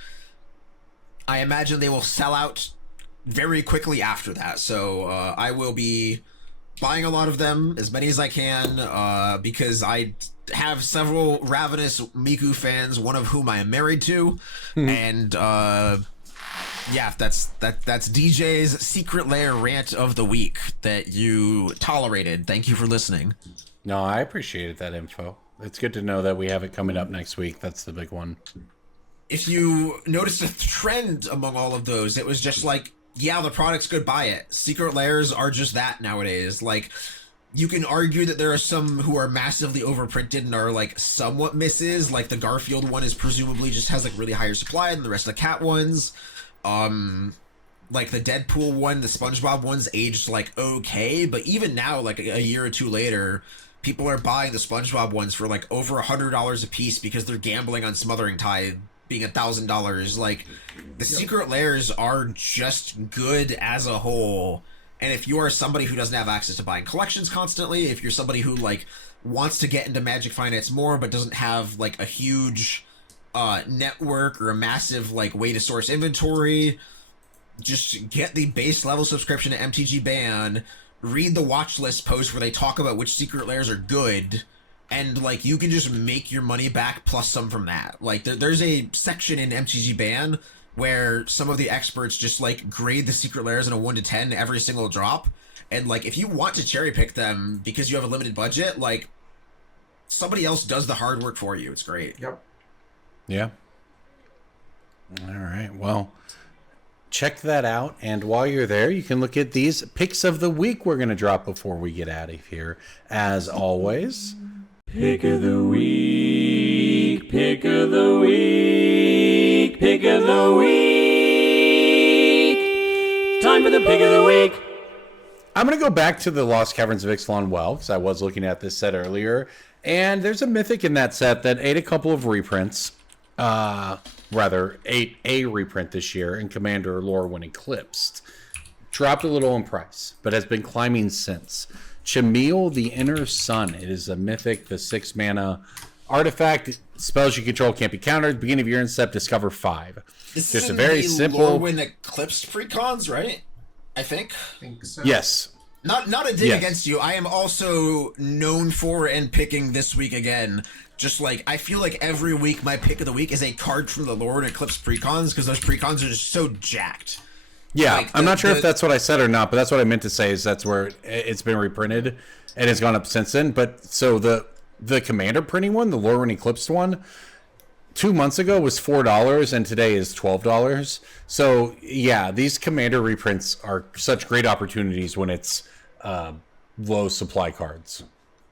I imagine they will sell out very quickly after that. So I will be buying a lot of them, as many as I can, because I have several ravenous Miku fans, one of whom I am married to, and yeah, that's DJ's Secret Lair rant of the week that you tolerated. Thank you for listening. No, I appreciated that info. It's good to know that we have it coming up next week. That's the big one. If you noticed a trend among all of those, it was just like, yeah, the product's good, buy it. Secret Lairs are just that nowadays. Like, you can argue that there are some who are massively overprinted and are, like, somewhat misses. Like, the Garfield one is presumably just has, like, really higher supply than the rest of the cat ones. Like the Deadpool one, the SpongeBob one's aged like okay, but even now, like a year or two later, people are buying the SpongeBob ones for like over $100 a piece because they're gambling on Smothering Tide being $1,000. Like the secret lairs are just good as a whole. And if you are somebody who doesn't have access to buying collections constantly, if you're somebody who like wants to get into Magic Finance more but doesn't have like a huge network or a massive like way to source inventory, just get the base level subscription to MTG Ban, read the watch list post where they talk about which secret lairs are good, and like you can just make your money back plus some from that. Like there's a section in MTG Ban where some of the experts just like grade the secret lairs in a 1 to 10 every single drop, and like if you want to cherry pick them because you have a limited budget, like somebody else does the hard work for you. It's great. Yep. Yeah. All right. Well, check that out. And while you're there, you can look at these picks of the week we're going to drop before we get out of here. As always, Pick of the week, pick of the week, pick of the week. Time for the pick of the week. I'm going to go back to the Lost Caverns of Ixalan Well, because I was looking at this set earlier. And there's a mythic in that set that ate a couple of reprints. Rather, ate a reprint this year in Commander lore when Eclipsed. Dropped a little in price, but has been climbing since. Chameel, the Inner Sun. It is a mythic, the 6 mana artifact. Spells you control can't be countered. Beginning of your end step, discover 5. This Just is a very simple. when Eclipsed precons, right? I think. I think so. Yes. Not a dig Yes. against you. I am also known for and picking this week again. Just like I feel like every week my pick of the week is a card from the lore and Eclipse precons because those precons are just so jacked. Yeah, Like, I'm not sure if that's what I said or not, but that's what I meant to say is that's where it's been reprinted and it's gone up since then. But so the Commander printing one, the lore and Eclipsed one, 2 months ago was $4 and today is $12. So yeah, these Commander reprints are such great opportunities when it's low supply cards.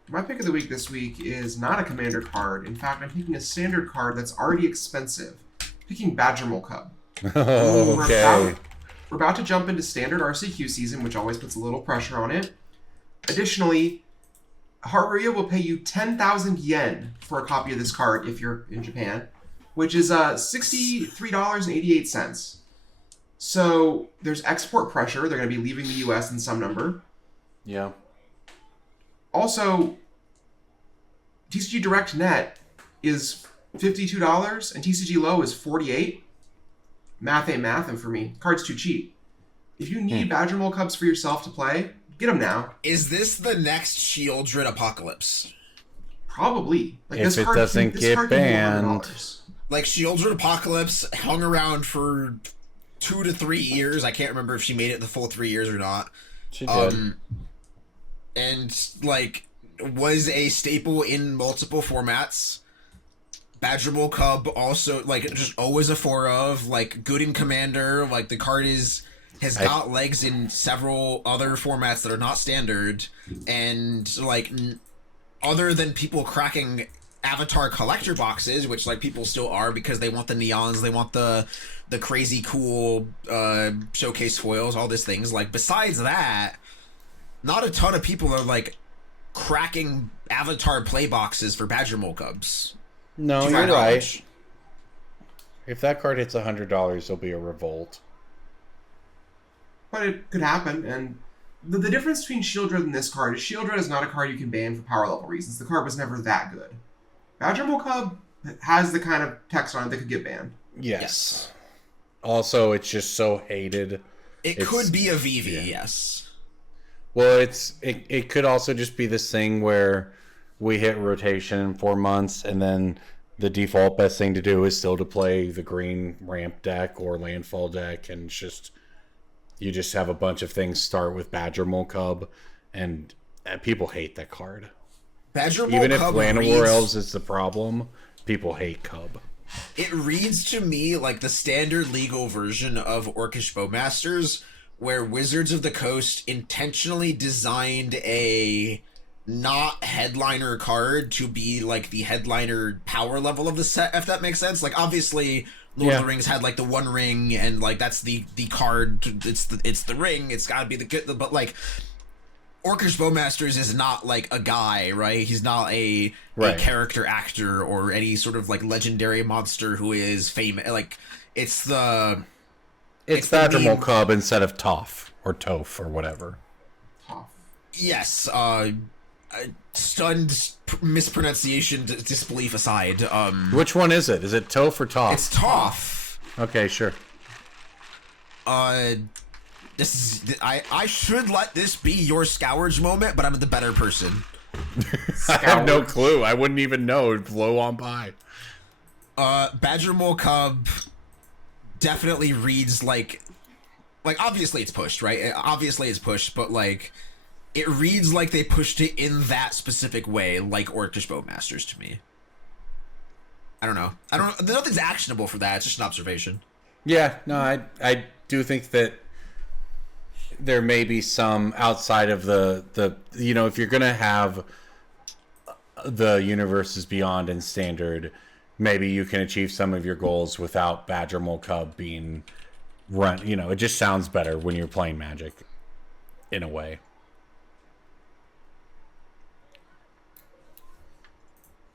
My pick of the week this week is not a commander card. In fact, I'm picking a standard card that's already expensive. Picking Badgermole Cub. Okay. We're about to jump into standard RCQ season, which always puts a little pressure on it. Additionally, Haruya will pay you 10,000 yen for a copy of this card if you're in Japan, which is $63.88. So there's export pressure. They're going to be leaving the US in some number. Yeah. Also, TCG Direct Net is $52 and TCG Low is $48. Math ain't mathin' for me. Card's too cheap. If you need Badgermole Cubs for yourself to play, get them now. Is this the next Shieldred Apocalypse? Probably. Like, If this it card doesn't this get card can be banned. $100. Like Shieldred Apocalypse hung around for 2 to 3 years. I can't remember if she made it the full 3 years or not. She did. And like was a staple in multiple formats. Badgermole Cub also like just always a 4 of, like good in Commander. Like the card has got legs in several other formats that are not standard, and like other than people cracking Avatar collector boxes, which like people still are because they want the neons, they want the crazy cool showcase foils, all these things. Like besides that, not a ton of people are like cracking Avatar play boxes for Badgermole Cubs. No, To you're my right. knowledge. If that card hits $100, there'll be a revolt. But it could happen, and the difference between Shieldred and this card is Shieldred is not a card you can ban for power level reasons. The card was never that good. Badgermole Cub has the kind of text on it that could get banned. Yes. Also, it's just so hated. It could be a VV, yes. Well, it could also just be this thing where we hit rotation in 4 months, and then the default best thing to do is still to play the green ramp deck or landfall deck, and it's just you just have a bunch of things start with Badgermole Cub, and people hate that card. Badgermole Even if Cub Llanowar reads- Elves is the problem, people hate Cub. It reads to me like the standard legal version of Orcish Bowmasters, where Wizards of the Coast intentionally designed a not headliner card to be like the headliner power level of the set, if that makes sense. Like obviously Lord of the Rings had like the One Ring, and like that's the card. It's the ring. It's got to be the good. But like, Orcish Bowmasters is not like a guy, right? He's not a character actor or any sort of like legendary monster who is famous. Like, it's the Badgermole Cub instead of Toph or Toph or whatever. Yes. Stunned mispronunciation, disbelief aside. Which one is it? Is it Toph or Toph? It's Toph. Okay, sure. This is I should let this be your Scourge moment, but I'm the better person. I have no clue. I wouldn't even know. It'd blow on by. Badgermole Cub definitely reads like obviously it's pushed, right? Obviously it's pushed, but like it reads like they pushed it in that specific way, like Orcish Bowmasters to me. I don't know. Nothing's actionable for that. It's just an observation. Yeah, no, I do think that there may be some outside of the if you're gonna have the universes beyond and standard, maybe you can achieve some of your goals without Badgermole Cub being run. It just sounds better when you're playing Magic, in a way.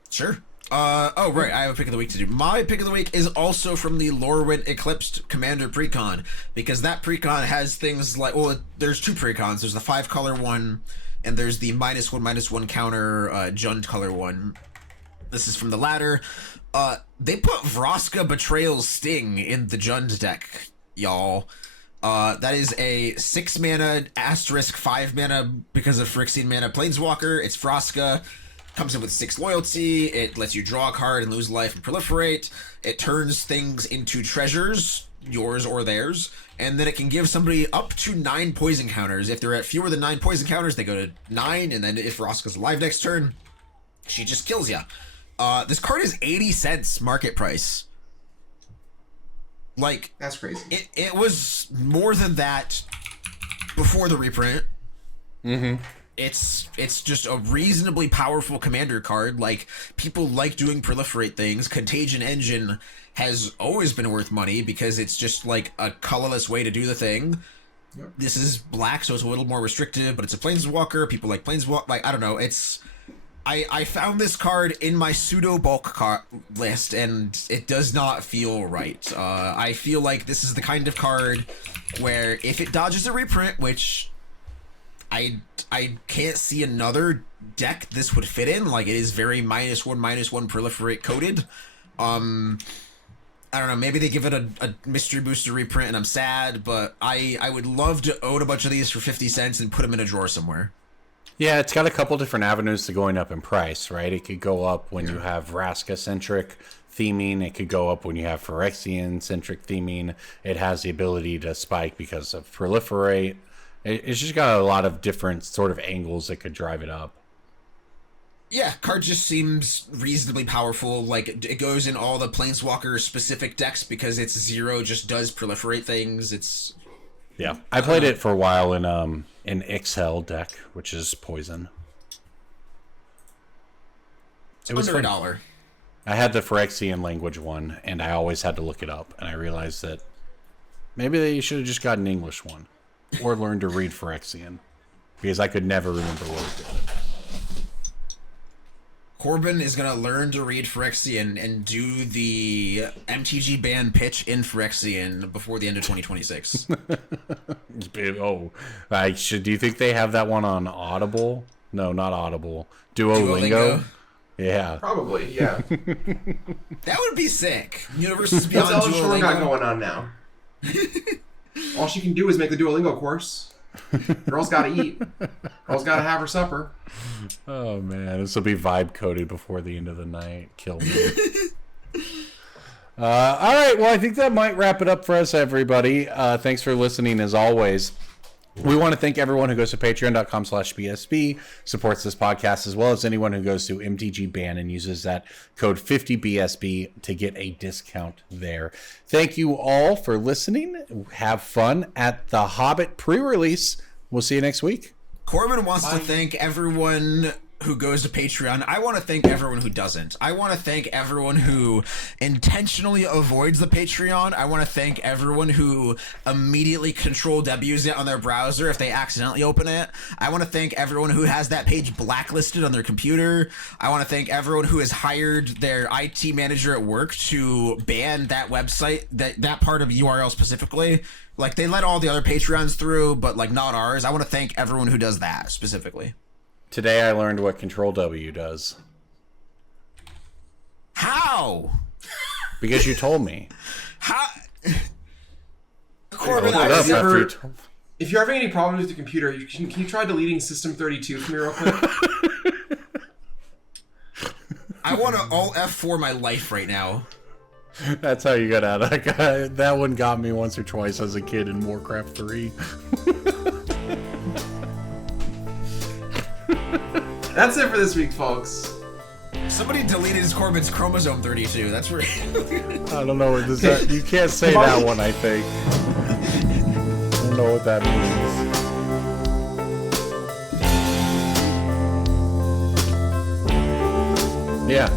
Sure. Oh, right. I have a pick of the week to do. My pick of the week is also from the Lorwyn Eclipsed Commander Precon, because that Precon has things like, there's two Precons. There's the 5-color one, and there's the -1/-1 counter Jund color one. This is from the latter. They put Vraska Betrayal's Sting in the Jund deck, y'all. That is a 6 mana asterisk 5 mana because of Phyrexian mana Planeswalker. It's Vraska. Comes in with 6 loyalty. It lets you draw a card and lose life and proliferate. It turns things into treasures, yours or theirs, and then it can give somebody up to 9 poison counters. If they're at fewer than 9 poison counters, they go to 9, and then if Vraska's alive next turn, she just kills ya. This card is 80 cents market price. Like, that's crazy. It was more than that before the reprint. Mm-hmm. It's just a reasonably powerful commander card. Like, people like doing proliferate things. Contagion Engine has always been worth money because it's just like a colorless way to do the thing. Yep. This is black, so it's a little more restrictive, but it's a Planeswalker. People like Planeswalker. Like, I don't know. I found this card in my pseudo bulk list, and it does not feel right. I feel like this is the kind of card where if it dodges a reprint, which I can't see another deck this would fit in. Like, it is very -1/-1 proliferate coded. I don't know, maybe they give it a mystery booster reprint and I'm sad, but I would love to own a bunch of these for 50 cents and put them in a drawer somewhere. Yeah, it's got a couple different avenues to going up in price, right? It could go up when you have Vraska-centric theming. It could go up when you have Phyrexian-centric theming. It has the ability to spike because of proliferate. It's just got a lot of different sort of angles that could drive it up. Yeah, card just seems reasonably powerful. Like, it goes in all the Planeswalker specific decks because it's 0, just does proliferate things. Yeah, I played it for a while in an Ixhel deck, which is poison. It was under $1. I had the Phyrexian language one, and I always had to look it up, and I realized that maybe they should have just got an English one. Or learn to read Phyrexian, because I could never remember what it did. Corbin is going to learn to read Phyrexian and do the MTG ban pitch in Phyrexian before the end of 2026. Do you think they have that one on Audible? No, not Audible. Duolingo? Yeah. Probably, yeah. That would be sick. Universes Beyond What's Duolingo. Ellen Shore got going on now? All she can do is make the Duolingo course. Girl's gotta eat. Girl's gotta have her supper. Oh man, this will be vibe coded before the end of the night. Kill me. All right, well, I think that might wrap it up for us, everybody. Thanks for listening, as always. We want to thank everyone who goes to patreon.com/BSB, supports this podcast, as well as anyone who goes to MTG Ban and uses that code 50BSB to get a discount there. Thank you all for listening. Have fun at the Hobbit Pre-Release. We'll see you next week. Corbin wants to thank everyone who goes to Patreon. I want to thank everyone who doesn't. I want to thank everyone who intentionally avoids the Patreon. I want to thank everyone who immediately Control W's it on their browser if they accidentally open it. I want to thank everyone who has that page blacklisted on their computer. I want to thank everyone who has hired their IT manager at work to ban that website, that part of URL specifically. Like, they let all the other Patreons through, but, like, not ours. I want to thank everyone who does that, specifically. Today I learned what Control W does. How? Because you told me. How? Corbin, if you're having any problems with your computer, can you try deleting System32 for me real quick? I want to Alt F4 my life right now. That's how you got out of that. That one got me once or twice as a kid in Warcraft 3. That's it for this week, folks. Somebody deleted Corbin's chromosome 32. That's right. I don't know what this. You can't say that one. I think. I don't know what that means. Yeah.